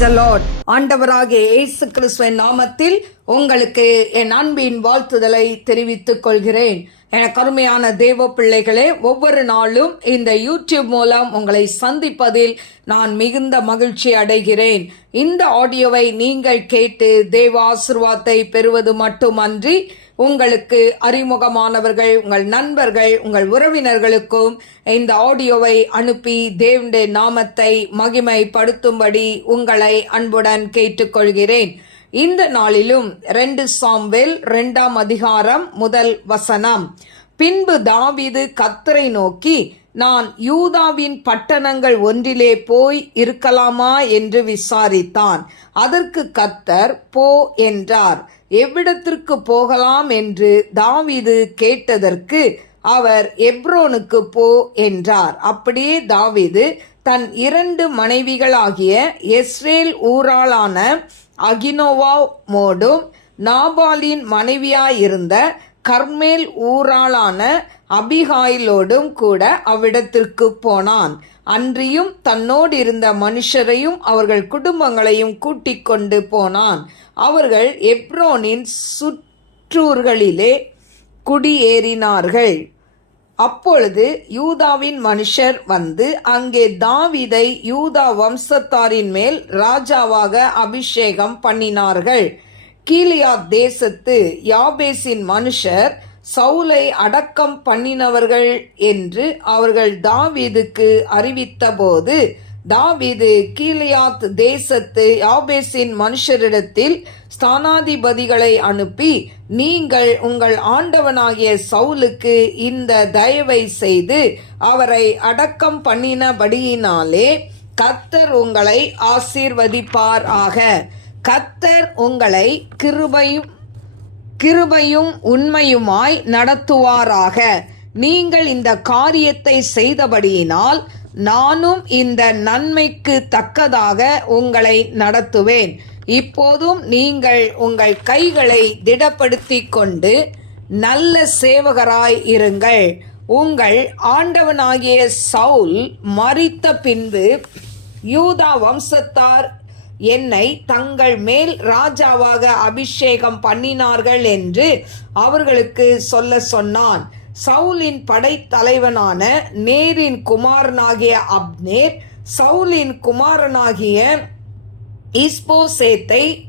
Price Lord ஆண்டவராகிய இயேசு கிறிஸ்துவின் நாமத்தில் உங்களுக்கு என் அன்பின் வாழ்த்துதலை தெரிவித்துக் கொள்கிறேன். என கருமையான தேவ பிள்ளைகளே ஒவ்வொரு நாளும் இந்த யூடியூப் மூலம் உங்களை சந்திப்பதில் நான் மிகுந்த மகிழ்ச்சி அடைகிறேன். இந்த ஆடியோவை நீங்கள் கேட்டு தேவ ஆசிர்வாதத்தை பெறுவது மட்டுமன்றி உங்களுக்கு அறிமுகமானவர்கள் உங்கள் நண்பர்கள் உங்கள் உறவினர்களுக்கும் இந்த ஆடியோவை அனுப்பி தேவனுடைய நாமத்தை மகிமைப்படுத்தும்படி உங்களை அன்புடன் கேட்டுக்கொள்கிறேன். இந்த நாளிலும் ரெண்டு சாம்வேல் இரண்டாம் அதிகாரம் முதல் வசனம். பின்பு தாவிது கத்தரை நோக்கி நான் யூதாவின் பட்டணங்கள் ஒன்றிலே போய் இருக்கலாமா என்று விசாரித்தான். அதற்கு கத்தர் போ என்றார். எவ்விடத்திற்கு போகலாம்? என்று தாவிது கேட்டதற்கு அவர் எப்ரோனுக்கு போ என்றார். அப்படியே தாவிது தன் இரண்டு மனைவிகளாகிய எஸ்ரேல் ஊராளான அகினோவா மோடும் நாபாலின் மனைவியாயிருந்த கர்மேல் ஊராளான அபிகாயிலோடும் கூட அவ்விடத்திற்கு போனான். அன்றியும் தன்னோடு இருந்த மனுஷரையும் அவர்கள் குடும்பங்களையும் கூட்டிக் கொண்டு போனான். அவர்கள் எப்ரோனின் சுற்றூர்களிலே குடியேறினார்கள். அப்பொழுது யூதாவின் மனுஷர் வந்து அங்கே தாவிதை யூதா வம்சத்தாரின் மேல் ராஜாவாக அபிஷேகம் பண்ணினார்கள். கீலியாத் தேசத்து யாபேசின் மனுஷர் சவுலை அடக்கம் பண்ணினவர்கள் என்று அவர்கள் தாவீதுக்கு அறிவித்தபோது தாவீது கீலியாத் தேசத்து யாபேசின் மனுஷரிடத்தில் ஸ்தானாதிபதிகளை அனுப்பி நீங்கள் உங்கள் ஆண்டவனாகிய சவுலுக்கு இந்த தயவை செய்து அவரை அடக்கம் பண்ணினபடியினாலே கத்தர் உங்களை ஆசீர்வதிப்பார் ஆக. கத்தர் உங்களை கிருபையும் கிருபையும் உண்மையுமாய் நடத்துவாராக. நீங்கள் இந்த காரியத்தை செய்தபடியினால் நானும் இந்த நன்மைக்கு தக்கதாக உங்களை நடத்துவேன். இப்போதும் நீங்கள் உங்கள் கைகளை திடப்படுத்தி கொண்டு நல்ல சேவகராய் இருங்கள். உங்கள் ஆண்டவனாகிய சவுல் மறித்த பின்பு யூதா வம்சத்தார் என்னை தங்கள் மேல் ராஜாவாக அபிஷேகம் பண்ணினார்கள் என்று அவர்களுக்கு சொல்ல சொன்னான். சவுலின் படைத்தலைவனான நேரின் குமாரனாகிய அப்னேர் சவுலின் குமாரனாகிய இஸ்போசேத்தை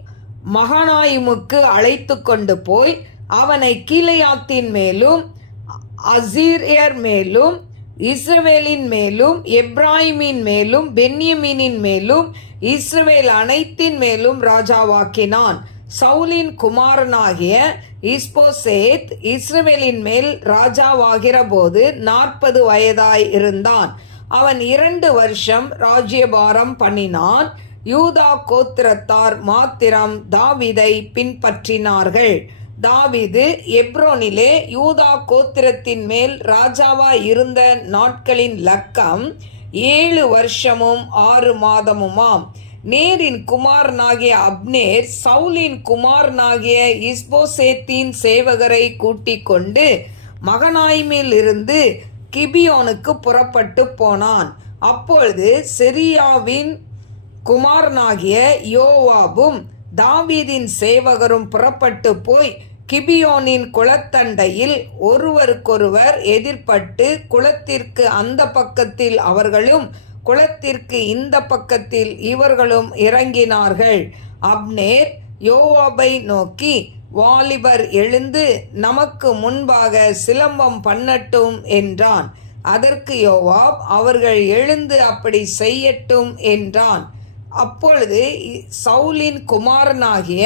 மகனாயிமுக்கு அழைத்து கொண்டு போய் அவனை கீழையாத்தின் மேலும் அசீரியர் மேலும் இஸ்ரவேலின் மேலும் எப்ராஹிமின் மேலும் பென்யமீனின் மேலும் இஸ்ரவேல் அனைத்தின் மேலும் ராஜாவாக்கினான். சவுலின் குமாரனாகிய இஸ்போசேத் இஸ்ரவேலின் மேல் ராஜாவாகிற போது நாற்பது வயதாய் இருந்தான். அவன் இரண்டு வருஷம் ராஜ்யபாரம் பண்ணினான். யூதா கோத்திரத்தார் மாத்திரம் தாவிதை பின்பற்றினார்கள். தாவிது எப்ரோனிலே யூதா கோத்திரத்தின் மேல் ராஜாவா இருந்த நாட்களின் லக்கம் ஏழு வருஷமும் ஆறு மாதமுமாம். நேரின் குமாரனாகிய அப்னேர் சவுலின் குமாரனாகிய இஸ்போசேத்தின் சேவகரை கூட்டிக் கொண்டு மகனாய்மில் இருந்து கிபியோனுக்கு புறப்பட்டு போனான். அப்பொழுது செரியாவின் குமாரனாகிய யோவாபும் தாவீதின் சேவகரும் புறப்பட்டு போய் கிபியோனின் குளத்தண்டையில் ஒருவருக்கொருவர் எதிர்பட்டு குளத்திற்கு அந்த பக்கத்தில் அவர்களும் குளத்திற்கு இந்த பக்கத்தில் இவர்களும் இறங்கினார்கள். அப்னேர் யோவாபை நோக்கி வாலிபர் எழுந்து நமக்கு முன்பாக சிலம்பம் பண்ணட்டும் என்றான். அதற்கு யோவாப் அவர்கள் எழுந்து அப்படி செய்யட்டும் என்றான். அப்பொழுது சவுலின் குமாரனாகிய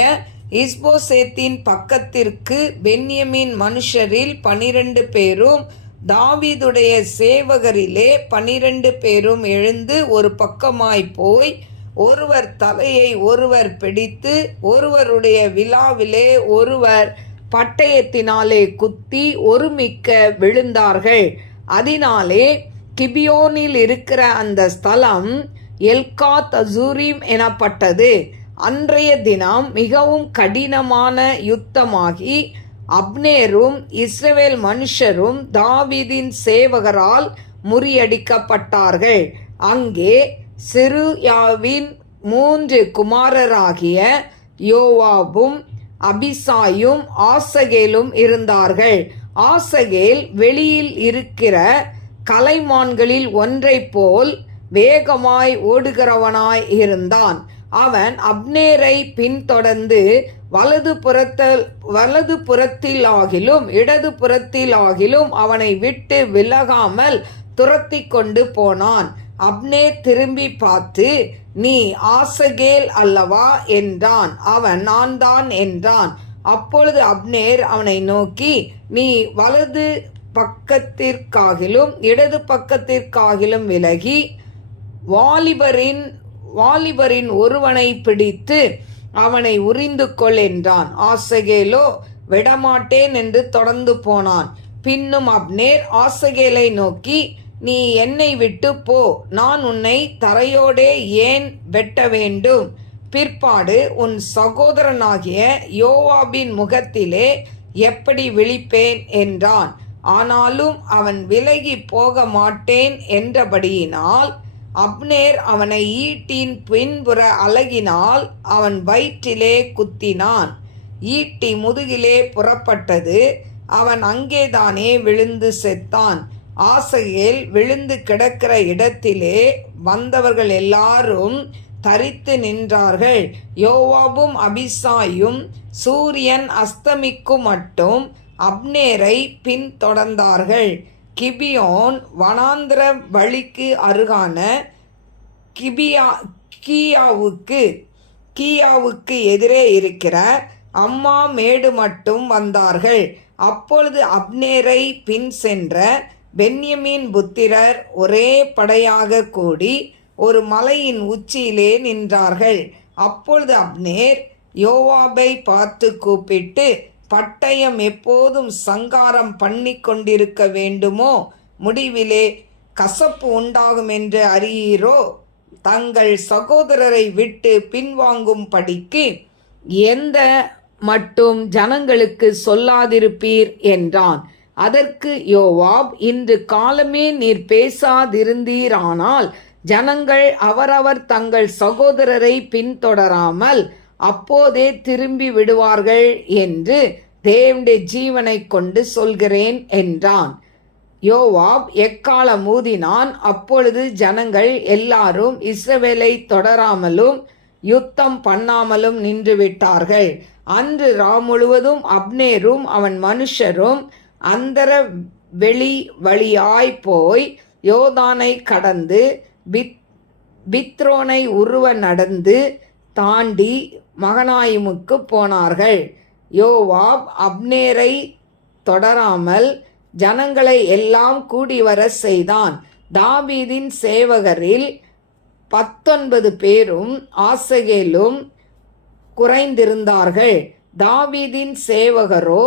இஸ்போசேத்தின் பக்கத்திற்கு பென்யமின் மனுஷரில் பனிரெண்டு பேரும் தாவீதுடைய சேவகரிலே பனிரெண்டு பேரும் எழுந்து ஒரு பக்கமாய் போய் ஒருவர் தலையை ஒருவர் பிடித்து ஒருவருடைய விழாவிலே ஒருவர் பட்டயத்தினாலே குத்தி ஒருமிக்க விழுந்தார்கள். அதனாலே கிபியோனில் இருக்கிற அந்த ஸ்தலம் எல்கா தசூரிம் எனப்பட்டது. அன்றைய தினம் மிகவும் கடினமான யுத்தமாகி அப்னேரும் இஸ்ரவேல் மனுஷரும் தாவிதின் சேவகரால் முறியடிக்கப்பட்டார்கள். அங்கே சிறுயாவின் மூன்று குமாரராகிய யோவாபும் அபிசாயும் ஆசகேலும் இருந்தார்கள். ஆசகேல் வெளியில் இருக்கிற கலைமான்களில் ஒன்றைப் போல் வேகமாய் ஓடுகிறவனாய் இருந்தான். அவன் அப்னேரை பின்தொடர்ந்து வலது புறத்தில் வலது புறத்தில் ஆகிலும் இடது புறத்தில் ஆகிலும் அவனை விட்டு விலகாமல் துரத்தி கொண்டு போனான். அப்னே திரும்பி பார்த்து நீ ஆசகேல் அல்லவா? என்றான். அவன் நான் தான் என்றான். அப்பொழுது அப்னேர் அவனை நோக்கி நீ வலது பக்கத்திற்காகிலும் இடது பக்கத்திற்காகிலும் விலகி வாலிபரின் வாலிபரின் ஒருவனை பிடித்து அவனை உரிந்து கொள் என்றான். ஆசகேலோ விடமாட்டேன் என்று தொடர்ந்து போனான். பின்னும் அப்னேர் ஆசகேலை நோக்கி நீ என்னை விட்டு போ. நான் உன்னை தரையோடே ஏன் வெட்ட வேண்டும்? பிற்பாடு உன் சகோதரனாகிய யோவாபின் முகத்திலே எப்படி விழிப்பேன்? என்றான். ஆனாலும் அவன் விலகி போக மாட்டேன் என்றபடியினால் அப்னேர் அவனை ஈட்டின் பின்புற அழகினால் அவன் வயிற்றிலே குத்தினான். ஈட்டி முதுகிலே புறப்பட்டது. அவன் அங்கேதானே விழுந்து செத்தான். ஆசையில் விழுந்து கிடக்கிற இடத்திலே வந்தவர்கள் எல்லாரும் தரித்து நின்றார்கள். யோவாபும் அபிசாயும் சூரியன் அஸ்தமிக்கும் மட்டும் அப்னேரை பின்தொடர்ந்தார்கள். கிபியோன் வனாந்திர வழிக்கு அருகான கிபியா கியாவுக்கு கியாவுக்கு எதிரே இருக்கிற அம்மா மேடு மட்டும் வந்தார்கள். அப்பொழுது அப்னேரை பின் சென்ற பென்யமீன் புத்திரர் ஒரே படையாக கூடி ஒரு மலையின் உச்சியிலே நின்றார்கள். அப்பொழுது அப்னேர் யோவாபை பார்த்து கூப்பிட்டு பட்டயம் எப்போதும் சங்காரம் பண்ணி கொண்டிருக்க வேண்டுமோ? முடிவிலே கசப்பு உண்டாகும் என்று அறியீரோ? தங்கள் சகோதரரை விட்டு பின்வாங்கும் படிக்கு எந்த மட்டும் ஜனங்களுக்கு சொல்லாதிருப்பீர் என்றான். அதற்கு யோவாப் இன்று காலமே நீர் பேசாதிருந்தீரானால் ஜனங்கள் அவரவர் தங்கள் சகோதரரை பின்தொடராமல் அப்போதே திரும்பி விடுவார்கள் என்று தேவனுடைய ஜீவனை கொண்டு சொல்கிறேன் என்றான். யோவாப் எக்காலம் ஊதினான் அப்பொழுது ஜனங்கள் எல்லாரும் இஸ்ரவேலை தொடராமலும் யுத்தம் பண்ணாமலும் நின்று விட்டார்கள் அன்று ரா முழுவதும் அப்னேரும் அவன் மனுஷரும் அந்தர வெளி வழியாய் போய் யோதானை கடந்து பித் பித்ரோனை உருவ நடந்து தாண்டி மகனாயிமுக்கு போனார்கள். யோவாப் அப்னேரை தொடராமல் ஜனங்களை எல்லாம் கூடி வர செய்தான். தாவீதின் சேவகரில் பத்தொன்பது பேரும் ஆசகேலும் குறைந்திருந்தார்கள். தாவீதின் சேவகரோ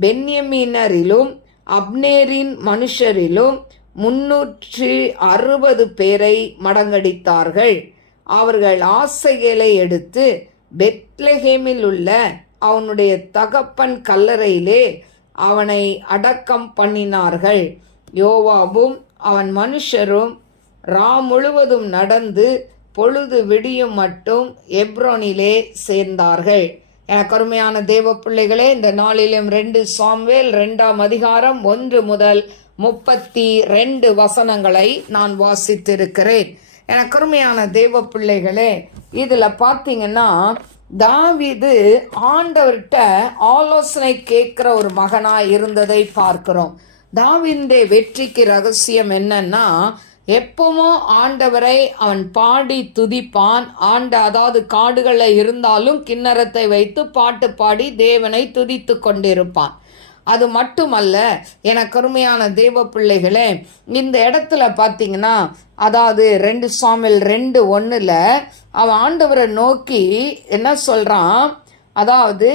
பென்யமீனரிலும் அப்னேரின் மனுஷரிலும் முன்னூற்றி அறுபது பேரை மடங்கடித்தார்கள். அவர்கள் ஆசைகளை எடுத்து பெத்லஹேமில் உள்ள அவனுடைய தகப்பன் கல்லறையிலே அவனை அடக்கம் பண்ணினார்கள். யோவாபும் அவன் மனுஷரும் ரா முழுவதும் நடந்து பொழுது விடியும் மட்டும் எப்ரோனிலே சேர்ந்தார்கள். எனக்கு அருமையான தேவ பிள்ளைகளே இந்த நாளிலும் ரெண்டு சாம்வேல் ரெண்டாம் அதிகாரம் ஒன்று முதல் முப்பத்தி ரெண்டு வசனங்களை நான் வாசித்திருக்கிறேன். எனக்கு அருமையான தேவ பிள்ளைகளே இதில் பார்த்தீங்கன்னா தாவிது ஆண்டவர்கிட்ட ஆலோசனை கேட்குற ஒரு மகனாக இருந்ததை பார்க்கிறோம். தாவினுடைய வெற்றிக்கு ரகசியம் என்னன்னா எப்பவும் ஆண்டவரை அவன் பாடி துதிப்பான். ஆண்ட அதாவது காடுகளில் இருந்தாலும் கிண்ணறத்தை வைத்து பாட்டு பாடி தேவனை துதித்து கொண்டிருப்பான். அது மட்டுமல்ல எனக்கு அருமையான தெய்வ பிள்ளைகளே இந்த இடத்துல பார்த்தீங்கன்னா அதாவது ரெண்டு சாமில் ரெண்டு ஒன்றில் அவன் ஆண்டவரை நோக்கி என்ன சொல்கிறான் அதாவது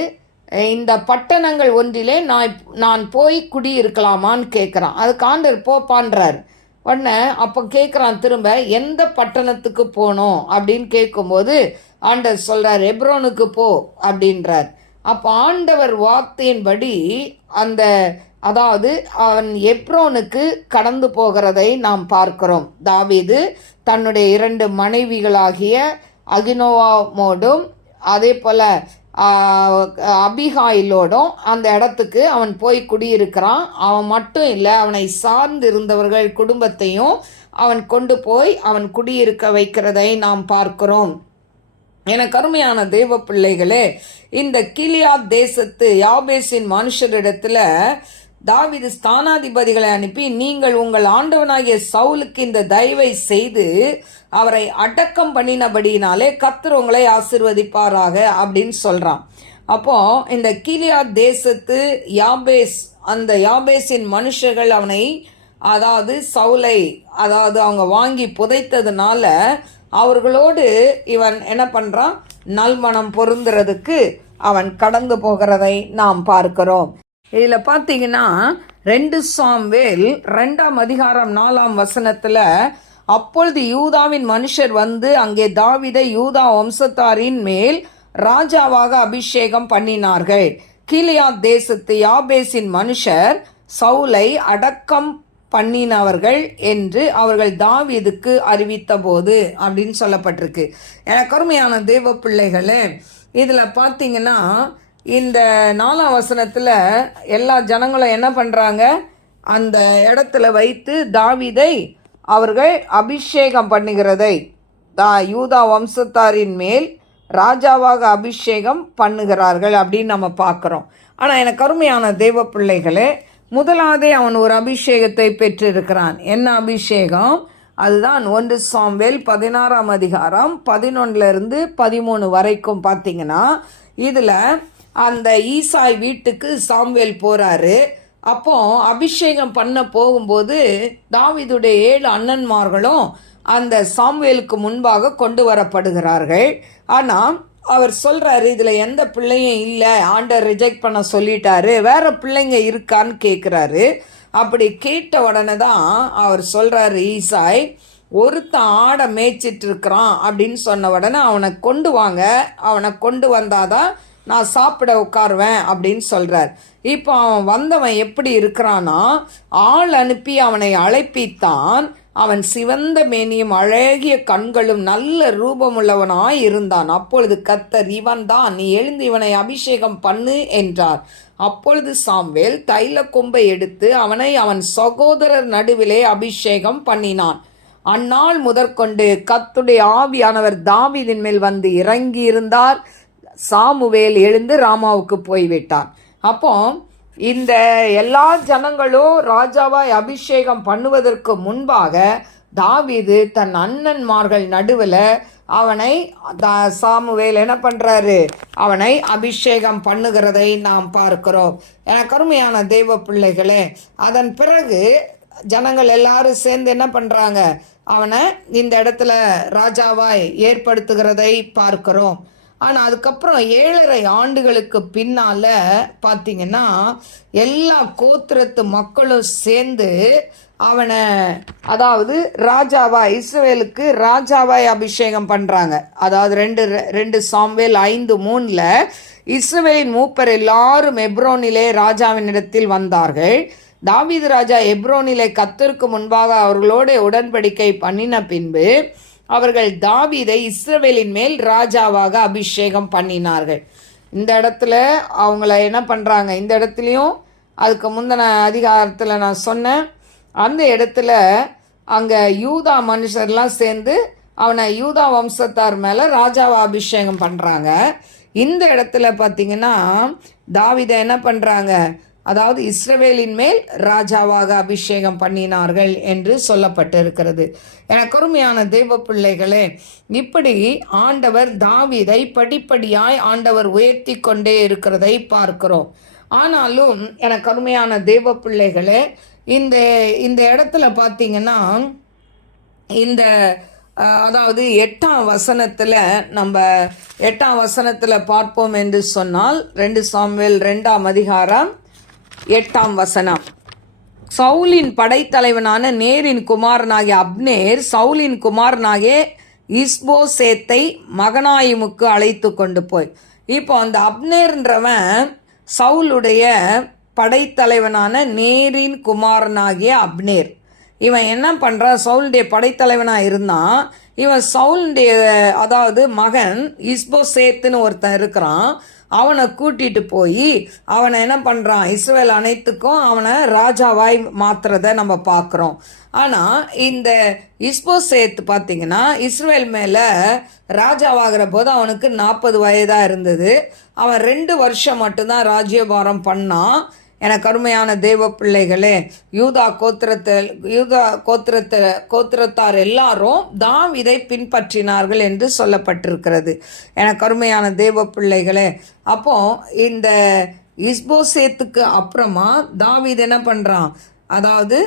இந்த பட்டணங்கள் ஒன்றிலே நான் நான் போய் குடியிருக்கலாமான்னு கேட்குறான் அதுக்கு ஆண்டவர் போப்பான்றார். உடனே அப்போ கேட்குறான் திரும்ப எந்த பட்டணத்துக்கு போகணும் அப்படின்னு கேட்கும்போது ஆண்டவர் சொல்கிறார் எப்ரோனுக்கு போ அப்படின்றார். அப்போ ஆண்டவர் வார்த்தையின்படி அந்த அதாவது அவன் எப்ரோனுக்கு கடந்து போகிறதை நாம் பார்க்கிறோம். தாவீது தன்னுடைய இரண்டு மனைவிகளாகிய அகினோவாமோடும் அதே போல் அபிகாயிலோடும் அந்த இடத்துக்கு அவன் போய் குடியிருக்கிறான். அவன் மட்டும் இல்லை அவனை சார்ந்து இருந்தவர்கள் குடும்பத்தையும் அவன் கொண்டு போய் அவன் குடியிருக்க வைக்கிறதை நாம் பார்க்கிறோம். எனக்கு அருமையான தேவ பிள்ளைகளே இந்த கிலியாத் தேசத்து யாபேசின் மனுஷரிடத்துல தாவிது ஸ்தானாதிபதிகளை அனுப்பி நீங்கள் உங்கள் ஆண்டவனாகிய சவுலுக்கு இந்த தயவை செய்து அவரை அடக்கம் பண்ணினபடினாலே கத்தர் உங்களை ஆசிர்வதிப்பாராக அப்படின்னு சொல்றான். அப்போ இந்த கீலியாத் தேசத்து யாபேஸ் அந்த யாபேஸின் மனுஷர்கள் அவனை அதாவது சவுலை அதாவது அவங்க வாங்கி புதைத்ததுனால அவர்களோடு இவன் என்ன பண்ணுறான் நல்மணம் பொருந்துறதுக்கு அவன் கடந்து போகிறதை நாம் பார்க்கிறோம். இதில் பார்த்தீங்கன்னா ரெண்டு சாம்வேல் ரெண்டாம் அதிகாரம் நாலாம் வசனத்தில் அப்பொழுது யூதாவின் மனுஷர் வந்து அங்கே தாவிதை யூதா வம்சத்தாரின் மேல் ராஜாவாக அபிஷேகம் பண்ணினார்கள். கீலியாத் தேசத்து யாபேசின் மனுஷர் சவுலை அடக்கம் பண்ணினவர்கள் என்று அவர்கள் தாவீதுக்கு அறிவித்த போது அப்படின்னு சொல்லப்பட்டிருக்கு. எனக்கு அருமையான தேவ பிள்ளைகளே இதில் பார்த்தீங்கன்னா இந்த நாலாம் வசனத்தில் எல்லா ஜனங்களும் என்ன பண்ணுறாங்க அந்த இடத்துல வைத்து தாவிதை அவர்கள் அபிஷேகம் பண்ணுகிறதை தா யூதா வம்சத்தாரின் மேல் ராஜாவாக அபிஷேகம் பண்ணுகிறார்கள் அப்படின்னு நம்ம பார்க்குறோம். ஆனால் எனக்கு அருமையான தெய்வ பிள்ளைகளே முதலாவதே அவன் ஒரு அபிஷேகத்தை பெற்றிருக்கிறான். என்ன அபிஷேகம்? அதுதான் ஒன்று சாம்வேல் பதினாறாம் அதிகாரம் பதினொன்னுலேருந்து பதிமூணு வரைக்கும் பார்த்தீங்கன்னா இதில் அந்த ஈசாய் வீட்டுக்கு சாம்வேல் போகிறாரு அப்போ அபிஷேகம் பண்ண போகும்போது தாவிதுடைய ஏழு அண்ணன்மார்களும் அந்த சாம்வேலுக்கு முன்பாக கொண்டு வரப்படுகிறார்கள். ஆனால் அவர் சொல்கிறாரு இதில் எந்த பிள்ளையும் இல்லை. ஆண்டர் ரிஜெக்ட் பண்ண சொல்லிட்டாரு. வேறு பிள்ளைங்க இருக்கான்னு கேட்குறாரு அப்படி கேட்ட உடனே தான் அவர் சொல்கிறாரு ஈசாய் ஒருத்தன் ஆடை மேய்ச்சிட்டு இருக்கிறான் அப்படின்னு சொன்ன உடனே அவனை கொண்டு வாங்க. அவனை கொண்டு வந்தாதான் நான் சாப்பிட உட்காருவேன் அப்படின்னு சொல்கிறார் இப்போ அவன் வந்தவன் எப்படி இருக்கிறான்னா ஆள் அனுப்பி அவனை அழைப்பித்தான். அவன் சிவந்த மேனியும் அழகிய கண்களும் நல்ல ரூபமுள்ளவனாய் இருந்தான். அப்பொழுது கத்தர் இவன் தான் நீ எழுந்து இவனை அபிஷேகம் பண்ணு என்றார். அப்பொழுது சாம்வேல் தைல கொம்பை எடுத்து அவனை அவன் சகோதரர் நடுவிலே அபிஷேகம் பண்ணினான். அந்நாள் முதற்கொண்டு கத்துடைய ஆவியானவர் தாவிதின் மேல் வந்து இறங்கி இருந்தார் சாமுவேல் எழுந்து ராமாவுக்கு போய்விட்டான் அப்போ இந்த எல்லா ஜனங்களும் ராஜாவாய் அபிஷேகம் பண்ணுவதற்கு முன்பாக தாவிது தன் அண்ணன்மார்கள் நடுவில் அவனை தா- சாமுவேல் என்ன பண்ணுறாரு அவனை அபிஷேகம் பண்ணுகிறதை நாம் பார்க்கிறோம். எனக்கு கருமையான தெய்வ பிள்ளைகளே அதன் பிறகு ஜனங்கள் எல்லாரும் சேர்ந்து என்ன பண்ணுறாங்க அவனை இந்த இடத்துல ராஜாவாய் ஏற்படுத்துகிறதை பார்க்கிறோம். ஆனால் அதுக்கப்புறம் ஏழரை ஆண்டுகளுக்கு பின்னால் பார்த்தீங்கன்னா எல்லா கோத்திரத்து மக்களும் சேர்ந்து அவனை அதாவது ராஜாவா இஸ்ரேலுக்கு ராஜாவாய் அபிஷேகம் பண்ணுறாங்க அதாவது ரெண்டு ரெண்டு சாம்வேல் ஐந்து மூணில் இஸ்ரேலின் மூப்பர் எல்லாரும் எப்ரோனிலே ராஜாவினிடத்தில் வந்தார்கள். தாவீது ராஜா எப்ரோனிலே கத்திற்கு முன்பாக அவர்களோடு உடன்படிக்கை பண்ணின பின்பு அவர்கள் தாவீதை இஸ்ரவேலின் மேல் ராஜாவாக அபிஷேகம் பண்ணினார்கள். இந்த இடத்துல அவங்கள என்ன பண்ணுறாங்க இந்த இடத்துலையும் அதுக்கு முந்தின அதிகாரத்தில் நான் சொன்னேன். அந்த இடத்துல அங்கே யூதா மனுஷர்லாம் சேர்ந்து அவனை யூதா வம்சத்தார் மேலே ராஜாவை அபிஷேகம் பண்ணுறாங்க இந்த இடத்துல பார்த்திங்கன்னா தாவிதை என்ன பண்ணுறாங்க அதாவது இஸ்ரவேலின் மேல் ராஜாவாக அபிஷேகம் பண்ணினார்கள் என்று சொல்லப்பட்டிருக்கிறது. எனக்கு அருமையான தெய்வ பிள்ளைகளே இப்படி ஆண்டவர் தாவிதை படிப்படியாய் ஆண்டவர் உயர்த்தி கொண்டே இருக்கிறதை பார்க்கிறோம். ஆனாலும் எனக்கு அருமையான தெய்வ பிள்ளைகளே இந்த இந்த இடத்துல பார்த்தீங்கன்னா இந்த அதாவது எட்டாம் வசனத்தில் நம்ம எட்டாம் வசனத்தில் பார்ப்போம் என்று சொன்னால் ரெண்டு சாம்வேல் ரெண்டாம் அதிகாரம் எட்டாம் வசனம். சவுலின் படைத்தலைவனான நேரின் குமாரனாகிய அப்னேர் சவுலின் குமாரனாகிய இஸ்போசேத்தை மகனாயிமுக்கு அழைத்து கொண்டு போய். இப்போ அந்த அப்னேர்ன்றவன் சவுலுடைய படைத்தலைவனான நேரின் குமாரனாகிய அப்னேர். இவன் என்ன பண்ணுறான் சவுலுடைய படைத்தலைவனாக இருந்தான் இவன் சவுலுடைய அதாவது மகன் இஸ்போசேத்துன்னு ஒருத்தன் இருக்கிறான். அவனை கூட்டிட்டு போய் அவனை என்ன பண்ணுறான் இஸ்ரேல் அனைத்துக்கும் அவனை ராஜாவாய் மாத்துறத நம்ம பார்க்குறோம் ஆனால் இந்த இஸ்போசேத் பார்த்தீங்கன்னா இஸ்ரேல் மேலே ராஜாவாகிற போது அவனுக்கு நாற்பது வயதாக இருந்தது. அவன் ரெண்டு வருஷம் மட்டும்தான் ராஜ்யபாரம் பண்ணான். எனக்கு கருமையான தேவ பிள்ளைகளே யூதா கோத்திரத்தில் யூதா கோத்திரத்தை கோத்திரத்தார் எல்லாரும் தாவிதை பின்பற்றினார்கள் என்று சொல்லப்பட்டிருக்கிறது. எனக்கு கருமையான தேவ பிள்ளைகளே அப்போ இந்த இஸ்போசேத்துக்கு அப்புறமா தாவீது என்ன பண்ணுறான் அதாவது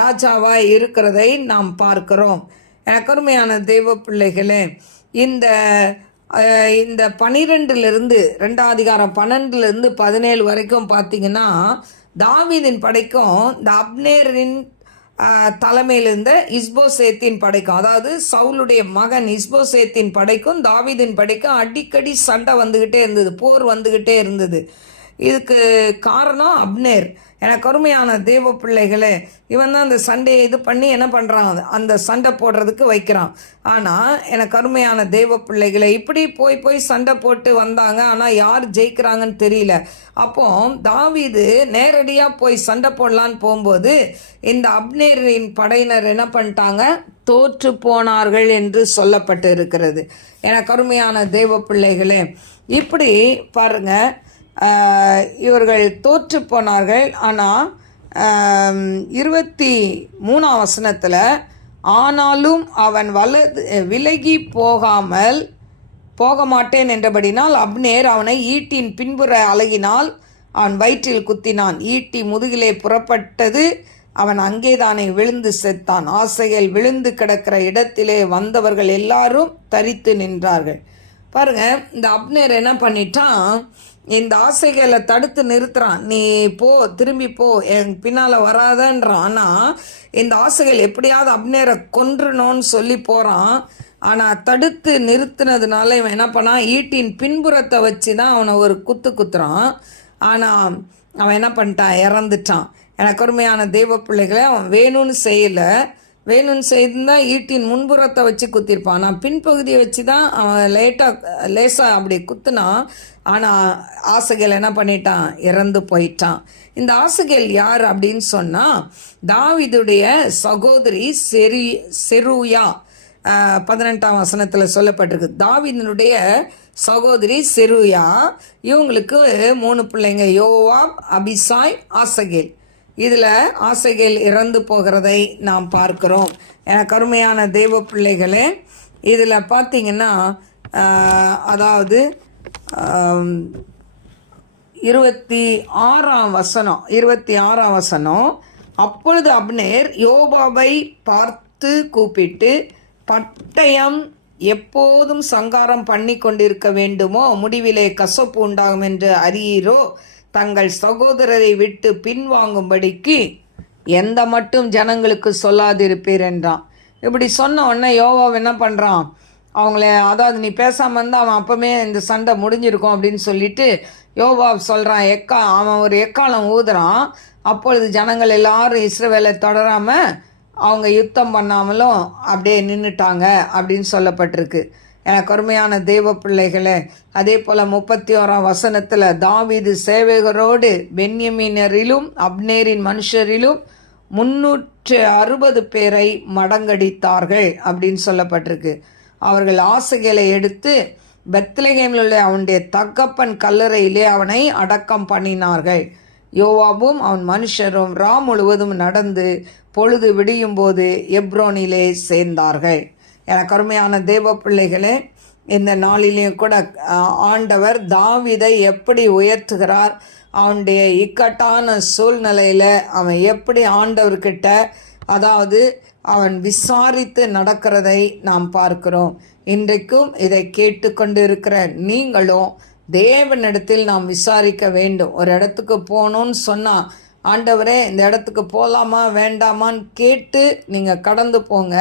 ராஜாவாக இருக்கிறதை நாம் பார்க்கிறோம். எனக்கு தெய்வ பிள்ளைகளே இந்த இந்த பனிரெண்டுலேருந்து ரெண்டாம் அதிகாரம் பன்னெண்டுலேருந்து பதினேழு வரைக்கும் பார்த்தீங்கன்னா தாவீதின் படைக்கும் இந்த அப்னேரின் தலைமையிலிருந்த தலைமையில் இருந்த இஸ்போசேத்தின் படைக்கும் அதாவது சவுலுடைய மகன் இஸ்போசேத்தின் படைக்கும் தாவீதின் படைக்கும் அடிக்கடி சண்டை வந்துக்கிட்டே இருந்தது போர் வந்துக்கிட்டே இருந்தது. இதுக்கு காரணம் அப்னேர். எனக்கு அருமையான தேவ பிள்ளைகளே இவன் தான் அந்த சண்டையை இது பண்ணி என்ன பண்ணுறான் அந்த சண்டை போடுறதுக்கு வைக்கிறான். ஆனால் எனக்கு அருமையான தேவ பிள்ளைகளை இப்படி போய் போய் சண்டை போட்டு வந்தாங்க. ஆனால் யார் ஜெயிக்கிறாங்கன்னு தெரியல. அப்போ தாவிது நேரடியாக போய் சண்டை போடலான்னு போகும்போது இந்த அப்னேரின் படையினர் என்ன பண்ணிட்டாங்க? தோற்று போனார்கள் என்று சொல்லப்பட்டு இருக்கிறது எனக்கு அருமையான தேவ பிள்ளைகளே இப்படி பாருங்க இவர்கள் தோற்று போனார்கள். ஆனால் இருபத்தி மூணாம் வசனத்தில் ஆனாலும் அவன் வலது விலகி போகாமல் போக மாட்டேன் என்றபடினால் அப்னேர் அவனை ஈட்டின் பின்புற அலகினால் அவன் வயிற்றில் குத்தினான். ஈட்டி முதுகிலே புறப்பட்டது அவன் அங்கேதானே விழுந்து செத்தான். ஆசைகள் விழுந்து கிடக்கிற இடத்திலே வந்தவர்கள் எல்லாரும் தரித்து நின்றார்கள். பாருங்க இந்த அப்னேர் என்ன பண்ணிட்டான்? இந்த ஆசைகளை தடுத்து நிறுத்துறான். நீ போ திரும்பி போ. என் பின்னால் வராதன்றான். ஆனால் இந்த ஆசைகள் எப்படியாவது அப்னேரை கொன்றணும்னு சொல்லி போகிறான் ஆனால் தடுத்து நிறுத்தினதுனால இவன் என்ன பண்ணான்? ஈட்டின் பின்புறத்தை வச்சு தான் அவனை ஒரு குத்து குத்துறான். ஆனால் அவன் என்ன பண்ணிட்டான்? இறந்துட்டான். எனக்கு அருமையான தெய்வ பிள்ளைகளை அவன் வேணும்னு செய்யலை. வேணும்னு செய்திருந்தால் ஈட்டின் முன்புறத்தை வச்சு குத்திருப்பான். ஆனால் பின்பகுதியை வச்சு தான் அவன் லேட்டாக லேசாக அப்படி குத்துனான். ஆனால் ஆசைகள் என்ன பண்ணிட்டான்? இறந்து போயிட்டான். இந்த ஆசைகள் யார் அப்படின்னு சொன்னால் தாவிதுடைய சகோதரி செரி செருயா. பதினெட்டாம் வசனத்தில் சொல்லப்பட்டிருக்கு. தாவிதனுடைய சகோதரி செருயா இவங்களுக்கு மூணு பிள்ளைங்க யோவாப் அபிசாய் ஆசகேல். இதில் ஆசைகள் இறந்து போகிறதை நாம் பார்க்கிறோம். எனக்கு கருமையான தெய்வ பிள்ளைகளே இதில் பார்த்தீங்கன்னா அதாவது இருபத்தி ஆறாம் வசனம் இருபத்தி ஆறாம் வசனம் அப்பொழுது அப்னேர் யோபாவை பார்த்து கூப்பிட்டு பட்டயம் எப்போதும் சங்காரம் பண்ணி கொண்டிருக்க வேண்டுமோ முடிவிலே கசப்பு உண்டாகும் என்று அறியீரோ? தங்கள் சகோதரரை விட்டு பின்வாங்கும்படிக்கு எந்த மட்டும் ஜனங்களுக்கு சொல்லாதிருப்பீர் என்றான். இப்படி சொன்ன உடனே யோவா என்ன பண்ணுறான் அவங்கள அதாவது நீ பேசாமல் இருந்தால் அவன் அப்போமே இந்த சண்டை முடிஞ்சிருக்கும் அப்படின்னு சொல்லிட்டு யோவா சொல்கிறான் எக்கா அவன் ஒரு எக்காலம் ஊதுறான். அப்பொழுது ஜனங்கள் எல்லாரும் இஸ்ரவேலை தொடராமல் அவங்க யுத்தம் பண்ணாமலும் அப்படியே நின்றுட்டாங்க அப்படின்னு சொல்லப்பட்டிருக்கு. எனக்கு அருமையான தெய்வ பிள்ளைகளே அதே போல் முப்பத்தி ஓராம் வசனத்தில் தாவிது சேவகரோடு பென்யமீனரிலும் அப்னேரின் மனுஷரிலும் முன்னூற்று அறுபது பேரை மடங்கடித்தார்கள் அப்படின்னு சொல்லப்பட்டிருக்கு. அவர்கள் ஆசைகளை எடுத்து பெத்லகேமில் உள்ள அவனுடைய தகப்பன் கல்லறையிலே அவனை அடக்கம் பண்ணினார்கள். யோவாவும் அவன் மனுஷரும் ரா முழுவதும் நடந்து பொழுது விடியும் போது எப்ரோனிலே சேர்ந்தார்கள். எனக்கு அருமையான தேவ பிள்ளைகளே இந்த நாளிலேயும் கூட ஆண்டவர் தாவிதை எப்படி உயர்த்துகிறார் அவனுடைய இக்கட்டான சூழ்நிலையில் அவன் எப்படி ஆண்டவர்கிட்ட அதாவது அவன் விசாரித்து நடக்கிறதை நாம் பார்க்கிறோம். இன்றைக்கும் இதை கேட்டுக்கொண்டு இருக்கிற நீங்களும் தேவனிடத்தில் நாம் விசாரிக்க வேண்டும். ஒரு இடத்துக்கு போகணும்னு சொன்னால் ஆண்டவரே இந்த இடத்துக்கு போகலாமா வேண்டாமான்னு கேட்டு நீங்கள் கடந்து போங்க.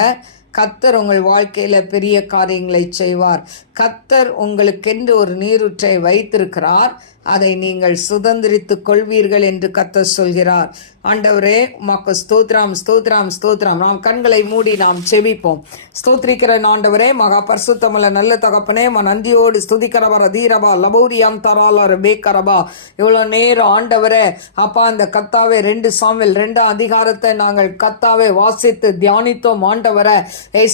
கத்தர் உங்கள் வாழ்க்கையில் பெரிய காரியங்களை செய்வார். கத்தர் உங்களுக்கென்று ஒரு நீரூற்றை வைத்திருக்கிறார். அதை நீங்கள் சுதந்திரித்துக் கொள்வீர்கள் என்று கத்த சொல்கிறார். ஆண்டவரே உமக்கு ஸ்தோத்ராம் ஸ்தோத்ராம் ஸ்தோத்ராம் நாம் கண்களை மூடி நாம் செவிப்போம் ஸ்தோத்ரிக்கிற ஆண்டவரே மகா பரிசுத்தமுள்ள நல்ல தகப்பனே ம நந்தியோடு ஸ்துதிக்கிறவர தீரபா லபௌரியாம் தராலர் பேக்கரபா. இவ்வளோ நேரம் ஆண்டவரே அப்பா அந்த கத்தாவே ரெண்டு சாமில் ரெண்டு அதிகாரத்தை நாங்கள் கத்தாவே வாசித்து தியானித்தோம் ஆண்டவரை.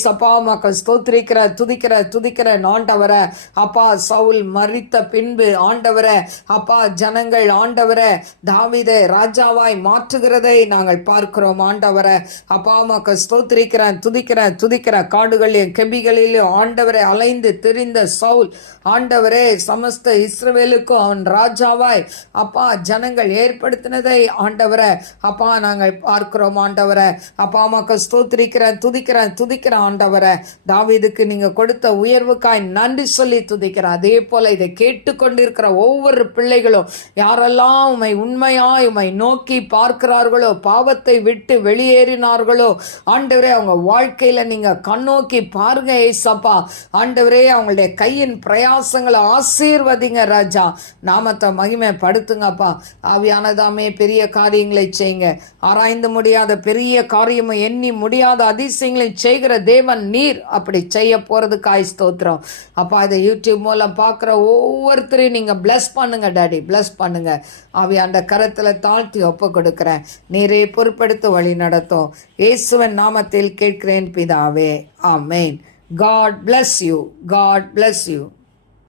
சப்பா மக்கள் ஸ்தோத்திரிக்கிற துதிக்கிற துதிக்கிற ஆண்டவரை. அப்பா சவுல் மறித்த பின்பு ஆண்டவரை அப்பா ஜனங்கள் ஆண்டவரை தாவிதை ராஜாவாய் மாற்றுகிறதை நாங்கள் பார்க்கிறோம் ஆண்டவரை. அப்பா அம்மாக்க ஸ்தோத்திரிக்கிறேன் துதிக்கிறேன் துதிக்கிற காடுகளிலும் கெபிகளிலும் ஆண்டவரை அலைந்து தெரிந்த சவுல். ஆண்டவரே சமஸ்த இஸ்ரவேலுக்கும் அவன் ராஜாவாய். அப்பா ஜனங்கள் ஏற்படுத்தினதை ஆண்டவரை அப்பா நாங்கள் பார்க்கிறோம் ஆண்டவரை. அப்பா அம்மாக்க ஸ்தோத்திரிக்கிறேன் துதிக்கிறேன் துதிக்கிறேன் ஆண்டவரை. தாவிதுக்கு நீங்க கொடுத்த உயர்வுக்காய் நன்றி சொல்லி துதிக்கிறேன் அதே போல இதை கேட்டுக்கொண்டிருக்கிற ஒவ்வொரு பிள்ளைகளும் யாரெல்லாம் உமை உண்மையாய் உமை நோக்கி பார்க்கிறார்களோ பாவத்தை விட்டு வெளியேறினார்களோ ஆண்டவரே அவங்க வாழ்க்கையில நீங்க கண்ணோக்கி பாருங்க ஏசப்பா. ஆண்டவரே அவங்களுடைய கையின் பிரயாசங்களை ஆசீர்வதிங்க ராஜா. நாமத்தை மகிமைப்படுத்துங்கப்பா. ஆவியானதாமே பெரிய காரியங்களை செய்யுங்க. ஆராய்ந்து முடியாத பெரிய காரியமும் எண்ணி முடியாத அதிசயங்களை செய்கிற தேவன் நீர். அப்படி செய்ய போறதுக்காய் ஸ்தோத்திரம். அப்பா இதை யூடியூப் மூலம் பார்க்குற ஒவ்வொருத்தரையும் நீங்க பிளஸ் பண்ணுங்க. டாடி. பிளஸ் பண்ணுங்க. அவை அந்த கரத்தில் தாழ்த்தி ஒப்பு கொடுக்குறேன். நீரே பொறுப்படுத்த வழி நடத்தும். இயேசுவன் நாமத்தில் கேட்கிறேன் பிதாவே. ஆமேன் God bless you God bless you